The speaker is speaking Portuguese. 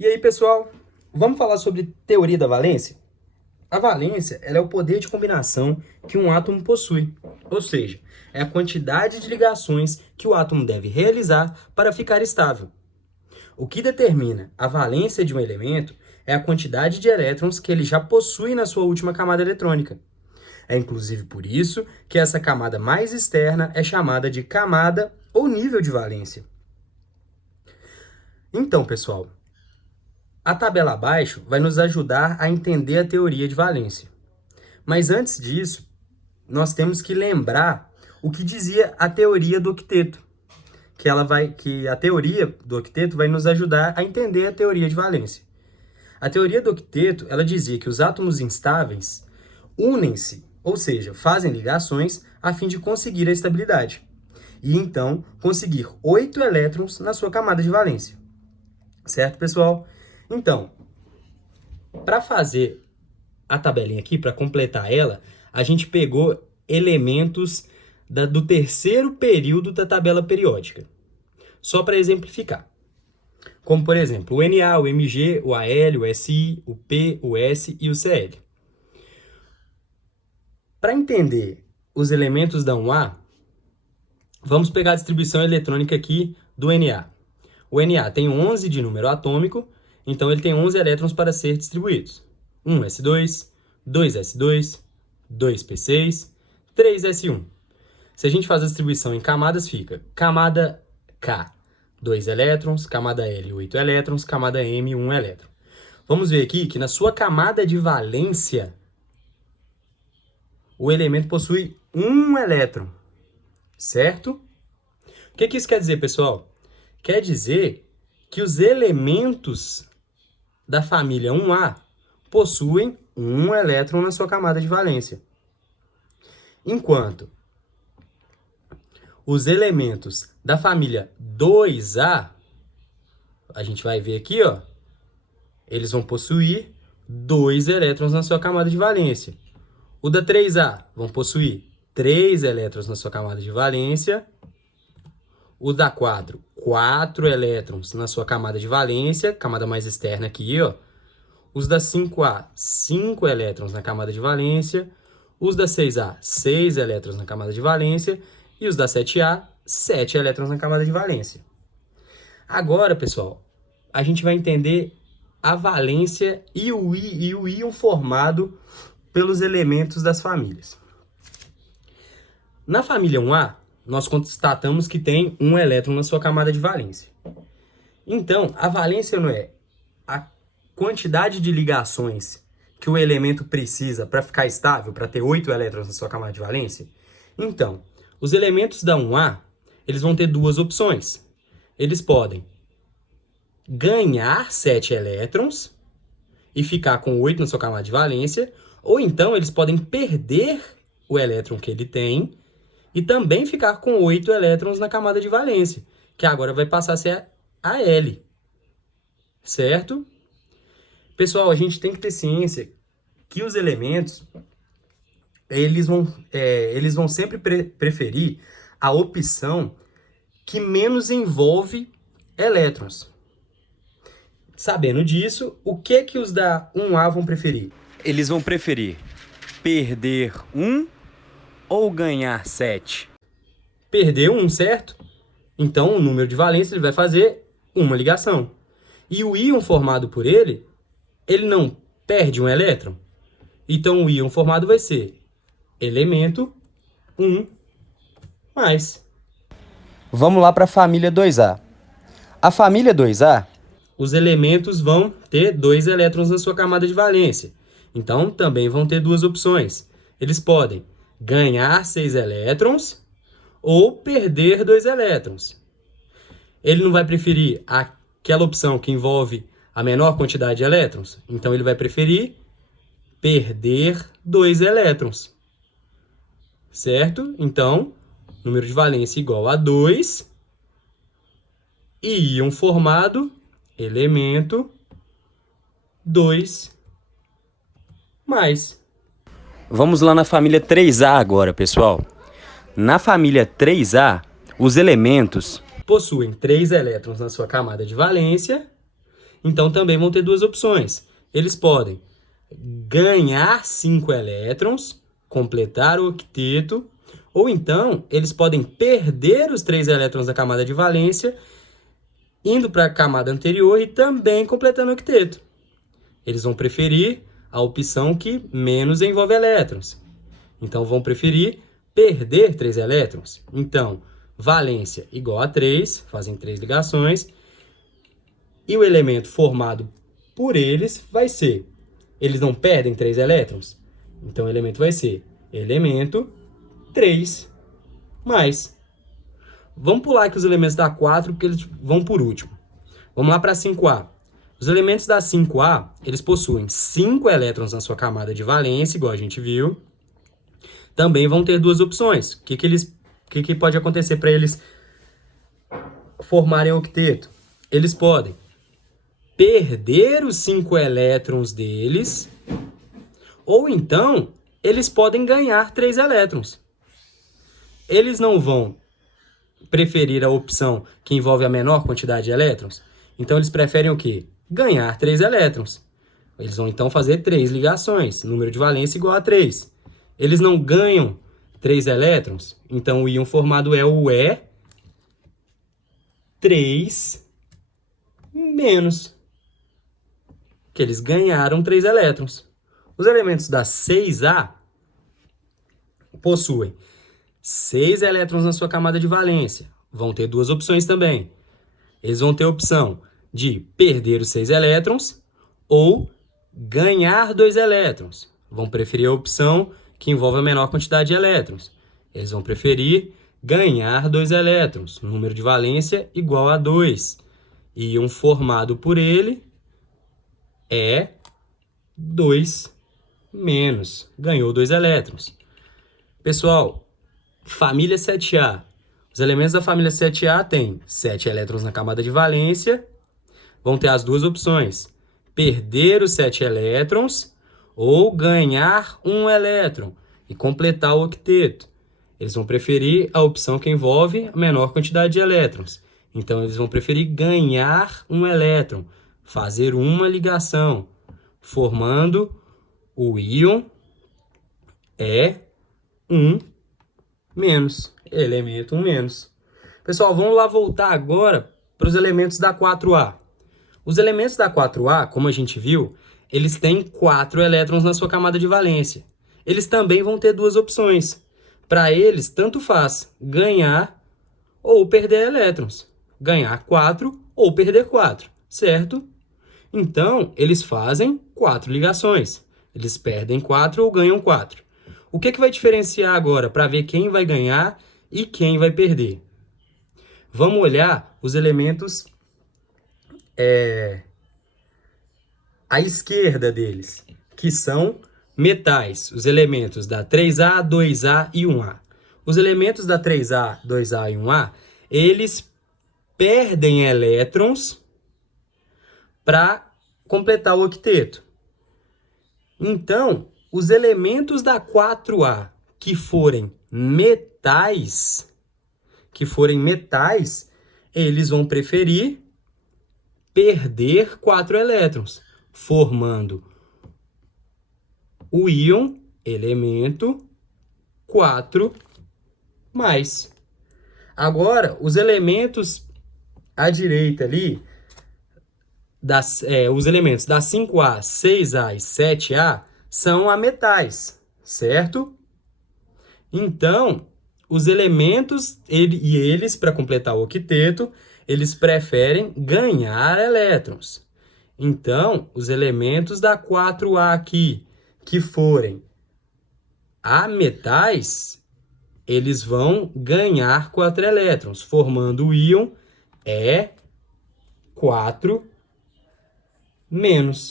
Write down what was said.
E aí, pessoal, vamos falar sobre teoria da valência? A valência ela é o poder de combinação que um átomo possui, ou seja, é a quantidade de ligações que o átomo deve realizar para ficar estável. O que determina a valência de um elemento é a quantidade de elétrons que ele já possui na sua última camada eletrônica. É inclusive por isso que essa camada mais externa é chamada de camada ou nível de valência. Então, pessoal, a tabela abaixo vai nos ajudar a entender a teoria de valência. Mas antes disso, nós temos que lembrar o que dizia a teoria do octeto, que a teoria do octeto vai nos ajudar a entender a teoria de valência. A teoria do octeto, ela dizia que os átomos instáveis unem-se, ou seja, fazem ligações a fim de conseguir a estabilidade. E então conseguir 8 elétrons na sua camada de valência. Certo, pessoal? Então, para fazer a tabelinha aqui, para completar ela, a gente pegou elementos do terceiro período da tabela periódica. Só para exemplificar. Como, por exemplo, o Na, o Mg, o Al, o Si, o P, o S e o Cl. Para entender os elementos da 1A, vamos pegar a distribuição eletrônica aqui do Na. O Na tem 11 de número atômico, então ele tem 11 elétrons para ser distribuídos. 1s2, 2s2, 2p6, 3s1. Se a gente faz a distribuição em camadas, fica camada K, 2 elétrons, camada L, 8 elétrons, camada M, 1 elétron. Vamos ver aqui que na sua camada de valência, o elemento possui 1 elétron, certo? O que isso quer dizer, pessoal? Quer dizer que os elementos da família 1A possuem 1 elétron na sua camada de valência. Enquanto os elementos da família 2A, a gente vai ver aqui, ó, eles vão possuir 2 elétrons na sua camada de valência. O da 3A vão possuir 3 elétrons na sua camada de valência. O da 4, 4 elétrons na sua camada de valência, camada mais externa aqui, ó. Os da 5A, 5 elétrons na camada de valência. Os da 6A, 6 elétrons na camada de valência. E os da 7A, 7 elétrons na camada de valência. Agora, pessoal, a gente vai entender a valência e o íon formado pelos elementos das famílias. Na família 1A, nós constatamos que tem 1 elétron na sua camada de valência. Então, a valência não é a quantidade de ligações que o elemento precisa para ficar estável, para ter 8 elétrons na sua camada de valência? Então, os elementos da 1A, eles vão ter duas opções. Eles podem ganhar 7 elétrons e ficar com 8 na sua camada de valência, ou então eles podem perder o elétron que ele tem e também ficar com 8 elétrons na camada de valência, que agora vai passar a ser a L. Certo? Pessoal, a gente tem que ter ciência que os elementos, eles vão sempre preferir a opção que menos envolve elétrons. Sabendo disso, o que os da 1A vão preferir? Eles vão preferir perder 1 ou ganhar 7? Perder 1, certo? Então, o número de valência ele vai fazer uma ligação. E o íon formado por ele não perde um elétron? Então, o íon formado vai ser elemento 1 mais. Vamos lá para a família 2A. A família 2A, os elementos vão ter 2 elétrons na sua camada de valência. Então, também vão ter duas opções. Eles podem ganhar 6 elétrons ou perder 2 elétrons. Ele não vai preferir aquela opção que envolve a menor quantidade de elétrons? Então, ele vai preferir perder 2 elétrons. Certo? Então, número de valência igual a 2. E íon formado, elemento 2 mais. Vamos lá na família 3A agora, pessoal. Na família 3A, os elementos possuem 3 elétrons na sua camada de valência Então também vão ter duas opções. Eles podem ganhar 5 elétrons, completar o octeto, ou então eles podem perder os 3 elétrons da camada de valência, indo para a camada anterior e também completando o octeto. Eles vão preferir a opção que menos envolve elétrons. Então vão preferir perder 3 elétrons. Então, valência igual a 3, fazem 3 ligações, e o elemento formado por eles vai ser, eles não perdem 3 elétrons? Então o elemento vai ser elemento 3 mais. Vamos pular aqui os elementos da 4, porque eles vão por último. Vamos lá para a 5A. Os elementos da 5A, eles possuem 5 elétrons na sua camada de valência, igual a gente viu. Também vão ter duas opções. O que pode acontecer para eles formarem octeto? Eles podem perder os 5 elétrons deles, ou então eles podem ganhar 3 elétrons. Eles não vão preferir a opção que envolve a menor quantidade de elétrons, então eles preferem o quê? Ganhar 3 elétrons. Eles vão então fazer 3 ligações, número de valência igual a 3. Eles não ganham 3 elétrons, então o íon formado é o E3 menos, que eles ganharam 3 elétrons. Os elementos da 6A possuem 6 elétrons na sua camada de valência. Vão ter duas opções também. Eles vão ter a opção de perder os 6 elétrons ou ganhar 2 elétrons. Vão preferir a opção que envolve a menor quantidade de elétrons. Eles vão preferir ganhar 2 elétrons, número de valência igual a 2. Íon formado por ele é 2 menos, ganhou 2 elétrons. Pessoal, família 7A. Os elementos da família 7A têm 7 elétrons na camada de valência. Vão ter as duas opções: perder os 7 elétrons ou ganhar 1 elétron e completar o octeto. Eles vão preferir a opção que envolve a menor quantidade de elétrons. Então, eles vão preferir ganhar 1 elétron, fazer uma ligação, formando o íon E1 menos, elemento 1 menos. Pessoal, vamos lá voltar agora para os elementos da 4A. Os elementos da 4A, como a gente viu, eles têm 4 elétrons na sua camada de valência. Eles também vão ter duas opções. Para eles, tanto faz ganhar ou perder elétrons. Ganhar 4 ou perder 4, certo? Então, eles fazem 4 ligações. Eles perdem 4 ou ganham 4. O que vai diferenciar agora para ver quem vai ganhar e quem vai perder? Vamos olhar os elementos à esquerda deles, que são metais, os elementos da 3A, 2A e 1A. Os elementos da 3A, 2A e 1A, eles perdem elétrons para completar o octeto. Então, os elementos da 4A que forem metais, eles vão preferir perder 4 elétrons, formando o íon elemento 4 mais. Agora, os elementos à direita ali, os elementos da 5A, 6A e 7A são ametais, certo? Então, os elementos, eles, para completar o octeto, eles preferem ganhar elétrons. Então, os elementos da 4A aqui, que forem ametais, eles vão ganhar 4 elétrons, formando o íon E4 menos.